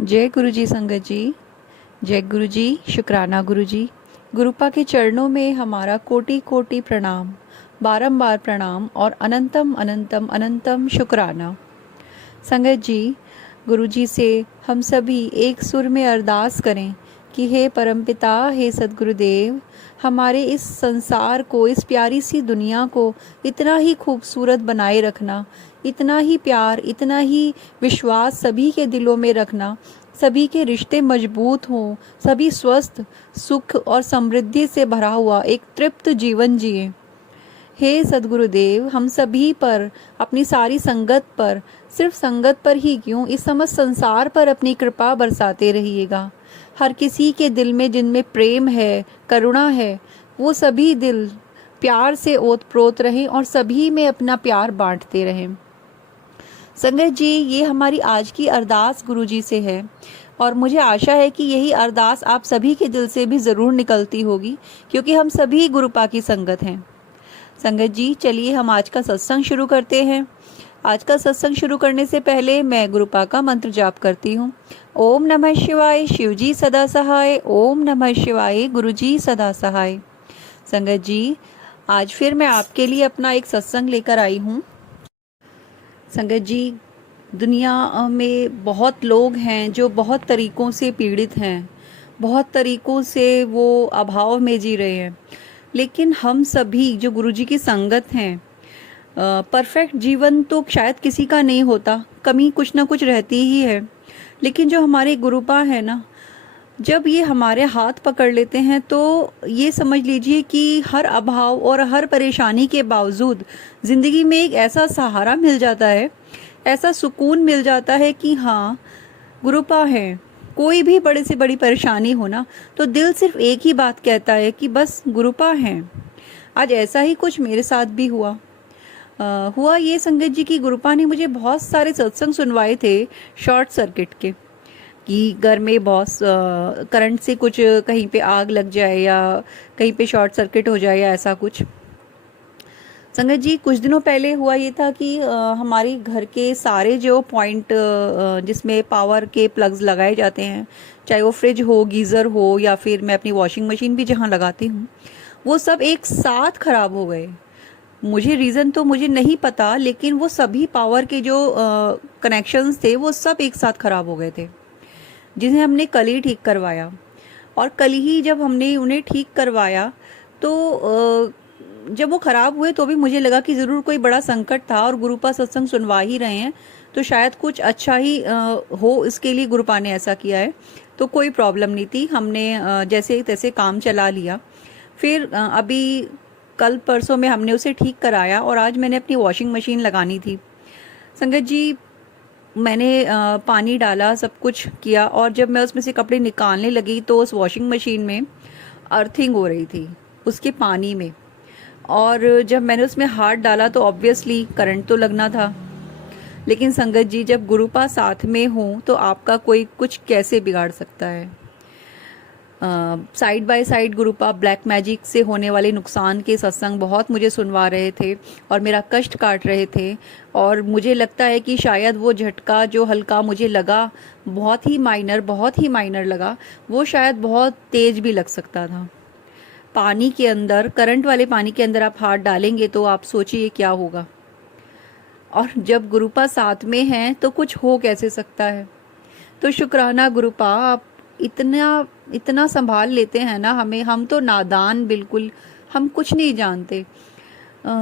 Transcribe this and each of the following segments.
जय गुरु जी संगत जी। जय गुरु जी। शुक्राना गुरु जी। गुरुपा के चरणों में हमारा कोटि कोटि प्रणाम, बारंबार प्रणाम और अनंतम अनंतम अनंतम शुक्राना। संगत जी, गुरु जी से हम सभी एक सुर में अरदास करें कि हे परमपिता, हे सद्गुरुदेव, हमारे इस संसार को, इस प्यारी सी दुनिया को इतना ही खूबसूरत बनाए रखना, इतना ही प्यार, इतना ही विश्वास सभी के दिलों में रखना, सभी के रिश्ते मजबूत हों, सभी स्वस्थ, सुख और समृद्धि से भरा हुआ एक तृप्त जीवन जिए। हे सद्गुरुदेव, हम सभी पर, अपनी सारी संगत पर, सिर्फ संगत पर ही क्यों, इस समस्त संसार पर अपनी कृपा बरसाते रहिएगा। हर किसी के दिल में जिनमें प्रेम है, करुणा है, वो सभी दिल प्यार से ओतप्रोत रहें और सभी में अपना प्यार बांटते रहें। संगत जी, ये हमारी आज की अरदास गुरु जी से है और मुझे आशा है कि यही अरदास आप सभी के दिल से भी ज़रूर निकलती होगी, क्योंकि हम सभी गुरुपा की संगत हैं। संगत जी, चलिए हम आज का सत्संग शुरू करते हैं। आज का सत्संग शुरू करने से पहले मैं गुरुपा का मंत्र जाप करती हूँ। ओम नमः शिवाय, शिव जी सदा सहाय। ओम नमः शिवाय, गुरु जी सदा सहाय। संगत जी, आज फिर मैं आपके लिए अपना एक सत्संग लेकर आई हूँ। संगत जी, दुनिया में बहुत लोग हैं जो बहुत तरीक़ों से पीड़ित हैं, बहुत तरीक़ों से वो अभाव में जी रहे हैं, लेकिन हम सभी जो गुरुजी की संगत हैं, परफेक्ट जीवन तो शायद किसी का नहीं होता, कमी कुछ ना कुछ रहती ही है, लेकिन जो हमारे गुरुपा है ना, जब ये हमारे हाथ पकड़ लेते हैं तो ये समझ लीजिए कि हर अभाव और हर परेशानी के बावजूद ज़िंदगी में एक ऐसा सहारा मिल जाता है, ऐसा सुकून मिल जाता है कि हाँ, गुरुपा है। कोई भी बड़े से बड़ी परेशानी हो ना, तो दिल सिर्फ एक ही बात कहता है कि बस गुरुपा हैं। आज ऐसा ही कुछ मेरे साथ भी हुआ ये संगत जी की गुरुपा ने मुझे बहुत सारे सत्संग सुनवाए थे शॉर्ट सर्किट के, कि घर में बहुत करंट से कुछ कहीं पे आग लग जाए या कहीं पे शॉर्ट सर्किट हो जाए या ऐसा कुछ। संगत जी, कुछ दिनों पहले हुआ ये था कि हमारे घर के सारे जो पॉइंट जिसमें पावर के प्लग्स लगाए जाते हैं, चाहे वो फ्रिज हो, गीज़र हो या फिर मैं अपनी वॉशिंग मशीन भी जहाँ लगाती हूँ, वो सब एक साथ ख़राब हो गए। मुझे रीज़न तो मुझे नहीं पता, लेकिन वो सभी पावर के जो कनेक्शंस थे वो सब एक साथ ख़राब हो गए थे, जिन्हें हमने कल ही ठीक करवाया। और कल ही जब हमने उन्हें ठीक करवाया तो जब वो ख़राब हुए तो भी मुझे लगा कि ज़रूर कोई बड़ा संकट था, और गुरुपा सत्संग सुनवा ही रहे हैं तो शायद कुछ अच्छा ही हो, इसके लिए गुरुपा ने ऐसा किया है। तो कोई प्रॉब्लम नहीं थी, हमने जैसे तैसे काम चला लिया। फिर अभी कल परसों में हमने उसे ठीक कराया और आज मैंने अपनी वॉशिंग मशीन लगानी थी। संगत जी, मैंने पानी डाला, सब कुछ किया, और जब मैं उसमें से कपड़े निकालने लगी तो उस वॉशिंग मशीन में अर्थिंग हो रही थी उसके पानी में, और जब मैंने उसमें हाथ डाला तो ऑब्वियसली करंट तो लगना था। लेकिन संगत जी, जब गुरुपा साथ में हो तो आपका कोई कुछ कैसे बिगाड़ सकता है। Side by side गुरुपा black magic से होने वाले नुकसान के सत्संग बहुत मुझे सुनवा रहे थे और मेरा कष्ट काट रहे थे, और मुझे लगता है कि शायद वो झटका जो हल्का मुझे लगा, बहुत ही माइनर लगा, वो शायद बहुत तेज भी लग सकता था। पानी के अंदर, करंट वाले पानी के अंदर आप हाथ डालेंगे तो आप सोचिए क्या होगा, और जब गुरुपा साथ में हैं तो कुछ हो कैसे सकता है। तो शुक्राना गुरुपा, आप इतना संभाल लेते हैं ना हमें, हम तो नादान, बिल्कुल हम कुछ नहीं जानते।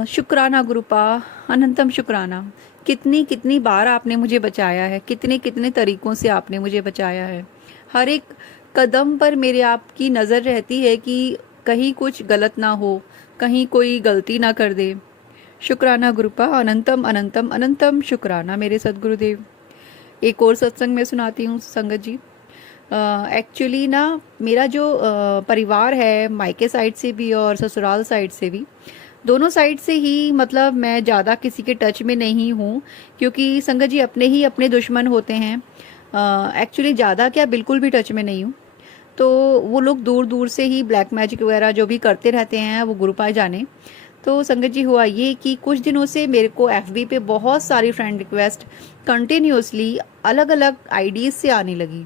शुक्राना गुरुपा, अनंतम शुक्राना। कितनी कितनी बार आपने मुझे बचाया है, कितने कितने तरीक़ों से आपने मुझे बचाया है। हर एक कदम पर मेरे आपकी नज़र रहती है कि कहीं कुछ गलत ना हो, कहीं कोई गलती ना कर दे। शुक्राना गुरुपा, अनंतम अनंतम अनंतम शुक्राना मेरे सद्गुरुदेव। एक और सत्संग मैं सुनाती हूँ संगत जी। एक्चुअली ना, मेरा जो परिवार है, मायके साइड से भी और ससुराल साइड से भी, दोनों साइड से ही, मतलब मैं ज़्यादा किसी के टच में नहीं हूँ, क्योंकि संगत जी अपने ही अपने दुश्मन होते हैं। एक्चुअली ज़्यादा क्या, बिल्कुल भी टच में नहीं हूँ। तो वो लोग दूर दूर से ही ब्लैक मैजिक वगैरह जो भी करते रहते हैं, वो गुरुपा जाने। तो संगत जी हुआ ये कि कुछ दिनों से मेरे को एफबी पे बहुत सारी फ्रेंड रिक्वेस्ट कंटिन्यूसली अलग अलग आईडीज से आने लगी।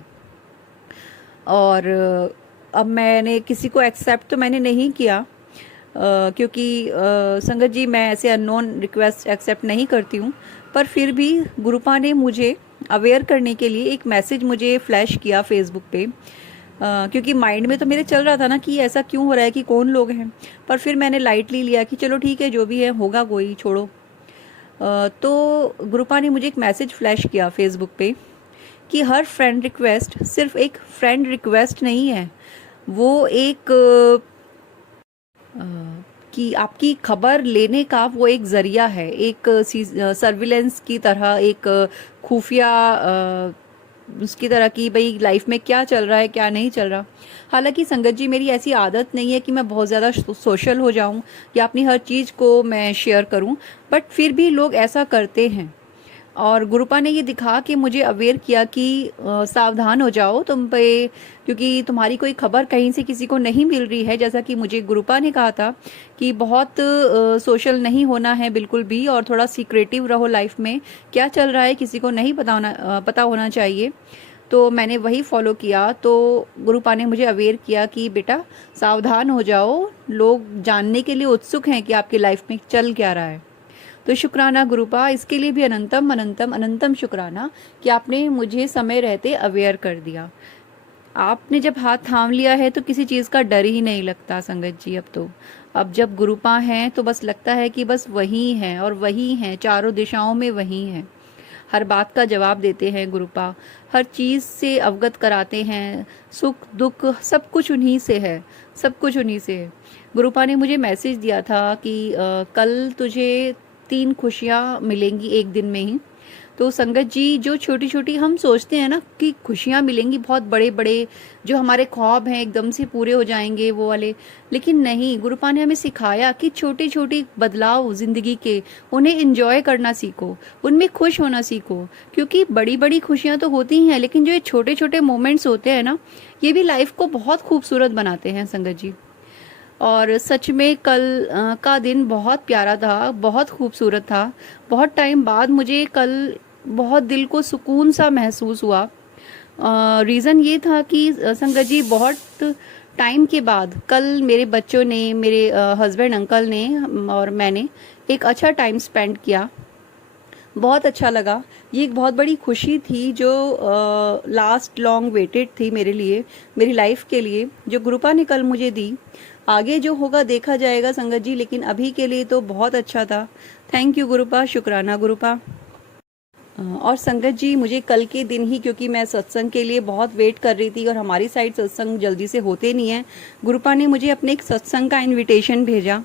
और अब मैंने किसी को एक्सेप्ट तो मैंने नहीं किया, क्योंकि संगत जी मैं ऐसे अननोन रिक्वेस्ट एक्सेप्ट नहीं करती हूँ। पर फिर भी गुरुपा ने मुझे अवेयर करने के लिए एक मैसेज मुझे फ्लैश किया फेसबुक पे, क्योंकि माइंड में तो मेरे चल रहा था ना कि ऐसा क्यों हो रहा है, कि कौन लोग हैं। पर फिर मैंने लाइटली लिया कि चलो ठीक है, जो भी है होगा, कोई छोड़ो। तो गुरुपा ने मुझे एक मैसेज फ्लैश किया फेसबुक पे कि हर फ्रेंड रिक्वेस्ट सिर्फ एक फ्रेंड रिक्वेस्ट नहीं है, वो एक कि आपकी खबर लेने का वो एक ज़रिया है, एक सर्विलेंस की तरह, एक खुफिया उसकी तरह की भाई लाइफ में क्या चल रहा है क्या नहीं चल रहा। हालांकि संगत जी मेरी ऐसी आदत नहीं है कि मैं बहुत ज़्यादा सोशल हो जाऊं या अपनी हर चीज़ को मैं शेयर करूं, बट फिर भी लोग ऐसा करते हैं। और गुरुपा ने ये दिखा कि मुझे अवेयर किया कि सावधान हो जाओ तुम पे, क्योंकि तुम्हारी कोई खबर कहीं से किसी को नहीं मिल रही है। जैसा कि मुझे गुरुपा ने कहा था कि बहुत सोशल नहीं होना है बिल्कुल भी, और थोड़ा सीक्रेटिव रहो लाइफ में, क्या चल रहा है किसी को नहीं पता होना चाहिए। तो मैंने वही फॉलो किया। तो गुरुपा ने मुझे अवेयर किया कि बेटा सावधान हो जाओ, लोग जानने के लिए उत्सुक हैं कि आपकी लाइफ में चल क्या रहा है। तो शुक्राना गुरुपा, इसके लिए भी अनंतम अनंतम अनंतम शुक्राना कि आपने मुझे समय रहते अवेयर कर दिया। आपने जब हाथ थाम लिया है तो किसी चीज़ का डर ही नहीं लगता संगत जी। अब जब गुरुपा हैं तो बस लगता है कि बस वही हैं और वही हैं, चारों दिशाओं में वही हैं। हर बात का जवाब देते हैं गुरुपा, हर चीज़ से अवगत कराते हैं, सुख दुख सब कुछ उन्हीं से है, सब कुछ उन्हीं से है। गुरुपा ने मुझे मैसेज दिया था कि कल तुझे 3 खुशियाँ मिलेंगी एक दिन में ही। तो संगत जी जो छोटी छोटी हम सोचते हैं ना कि खुशियाँ मिलेंगी, बहुत बड़े बड़े जो हमारे ख्वाब हैं एकदम से पूरे हो जाएंगे वो वाले, लेकिन नहीं, गुरुपा ने हमें सिखाया कि छोटे छोटे बदलाव ज़िंदगी के, उन्हें एंजॉय करना सीखो, उनमें खुश होना सीखो। क्योंकि बड़ी बड़ी खुशियाँ तो होती ही हैं, लेकिन जो ये छोटे छोटे मोमेंट्स होते हैं ना, ये भी लाइफ को बहुत खूबसूरत बनाते हैं संगत जी। और सच में कल का दिन बहुत प्यारा था, बहुत खूबसूरत था। बहुत टाइम बाद मुझे कल बहुत दिल को सुकून सा महसूस हुआ। रीज़न ये था कि संगत जी बहुत टाइम के बाद कल मेरे बच्चों ने, मेरे हस्बैंड अंकल ने और मैंने एक अच्छा टाइम स्पेंड किया, बहुत अच्छा लगा। ये एक बहुत बड़ी खुशी थी जो लास्ट लॉन्ग वेटेड थी मेरे लिए, मेरी लाइफ के लिए, जो गुरुपा ने कल मुझे दी। आगे जो होगा देखा जाएगा संगत जी, लेकिन अभी के लिए तो बहुत अच्छा था। थैंक यू गुरुपा, शुक्राना गुरुपा। और संगत जी मुझे कल के दिन ही, क्योंकि मैं सत्संग के लिए बहुत वेट कर रही थी और हमारी साइड सत्संग जल्दी से होते नहीं है, गुरुपा ने मुझे अपने एक सत्संग का इनविटेशन भेजा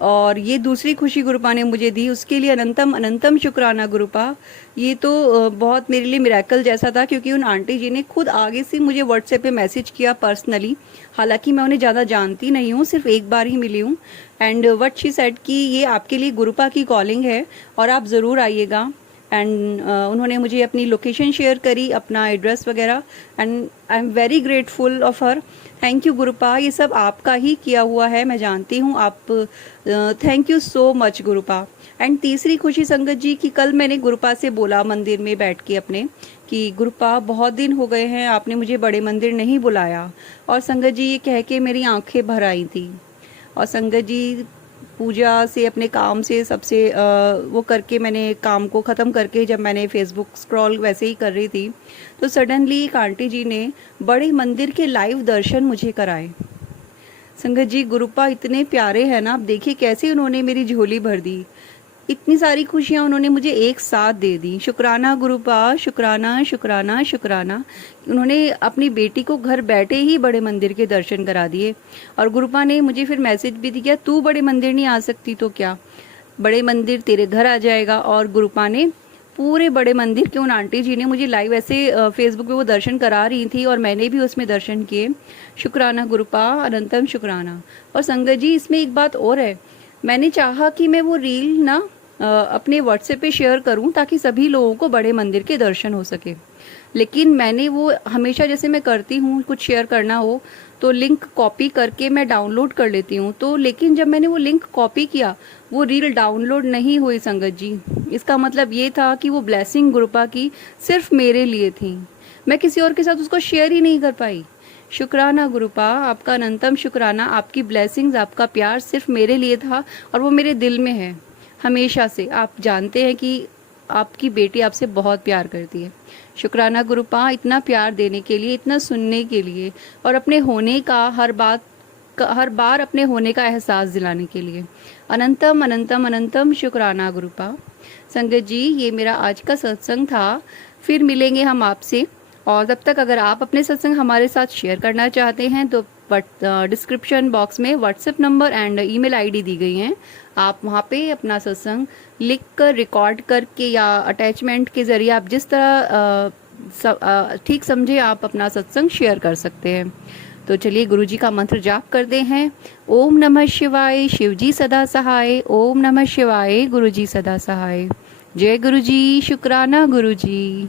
और ये दूसरी खुशी गुरुपा ने मुझे दी, उसके लिए अनंतम अनंतम शुक्राना गुरुपा। ये तो बहुत मेरे लिए मिरेकल जैसा था, क्योंकि उन आंटी जी ने खुद आगे से मुझे व्हाट्सएप पे मैसेज किया पर्सनली। हालांकि मैं उन्हें ज़्यादा जानती नहीं हूँ, सिर्फ एक बार ही मिली हूँ। एंड व्हाट शी सेड कि ये आपके लिए गुरुपा की कॉलिंग है और आप ज़रूर आइएगा। एंड उन्होंने मुझे अपनी लोकेशन शेयर करी, अपना एड्रेस वगैरह, and I am very grateful of her. Thank you गुरुपा, ये सब आपका ही किया हुआ है, मैं जानती हूँ आप। Thank you so much गुरुपा। And तीसरी खुशी संगत जी कि कल मैंने गुरुपा से बोला मंदिर में बैठ के अपने, कि गुरुपा बहुत दिन हो गए हैं, आपने मुझे बड़े मंदिर नहीं बुलाया। और संगत जी ये कह के मेरी आंखें भर आई थी। और संगत जी पूजा से, अपने काम से, सबसे वो करके, मैंने काम को ख़त्म करके जब मैंने फेसबुक स्क्रॉल वैसे ही कर रही थी, तो सडनली एक आंटी जी ने बड़े मंदिर के लाइव दर्शन मुझे कराए। संगत जी गुरुपा इतने प्यारे हैं ना, आप देखिए कैसे उन्होंने मेरी झोली भर दी, इतनी सारी खुशियाँ उन्होंने मुझे एक साथ दे दी। शुक्राना गुरुपा, शुक्राना शुक्राना शुक्राना। उन्होंने अपनी बेटी को घर बैठे ही बड़े मंदिर के दर्शन करा दिए। और गुरुपा ने मुझे फिर मैसेज भी दिया, तू बड़े मंदिर नहीं आ सकती तो क्या, बड़े मंदिर तेरे घर आ जाएगा। और गुरुपा ने पूरे बड़े मंदिर के, उन आंटी जी ने मुझे लाइव ऐसे फेसबुक पे वो दर्शन करा रही थी और मैंने भी उसमें दर्शन किए। शुक्राना गुरुपा, अनंतम शुक्राना। और संगत जी इसमें एक बात और है, मैंने चाहा कि मैं वो रील ना अपने व्हाट्सएप पे शेयर करूं ताकि सभी लोगों को बड़े मंदिर के दर्शन हो सके। लेकिन मैंने वो हमेशा, जैसे मैं करती हूँ कुछ शेयर करना हो तो लिंक कॉपी करके मैं डाउनलोड कर लेती हूँ, तो लेकिन जब मैंने वो लिंक कॉपी किया वो रील डाउनलोड नहीं हुई संगत जी। इसका मतलब ये था कि वो ब्लेसिंग गुरुपा की सिर्फ मेरे लिए थी, मैं किसी और के साथ उसको शेयर ही नहीं कर पाई। शुक्राना गुरुपा, आपका अनंतम शुक्राना। आपकी ब्लेसिंग्स, आपका प्यार सिर्फ मेरे लिए था और वो मेरे दिल में है हमेशा से। आप जानते हैं कि आपकी बेटी आपसे बहुत प्यार करती है। शुक्राना गुरुपा, इतना प्यार देने के लिए, इतना सुनने के लिए और अपने होने का हर बार अपने होने का एहसास दिलाने के लिए। अनंतम अनंतम अनंतम शुक्राना गुरुपा। संगत जी, ये मेरा आज का सत्संग था। फिर मिलेंगे हम आपसे, और तब तक अगर आप अपने सत्संग हमारे साथ शेयर करना चाहते हैं तो डिस्क्रिप्शन बॉक्स में WhatsApp number and email ID दी गई हैं। आप वहाँ पे अपना सत्संग लिख कर, रिकॉर्ड करके या अटैचमेंट के ज़रिए आप जिस तरह ठीक समझे आप अपना सत्संग शेयर कर सकते हैं। तो चलिए गुरु जी का मंत्र जाप करते हैं। ओम नमः शिवाय, शिव जी सदा सहाय। ओम नमः शिवाय, गुरु जी सदा सहाय। जय गुरु जी, शुक्राना गुरु जी।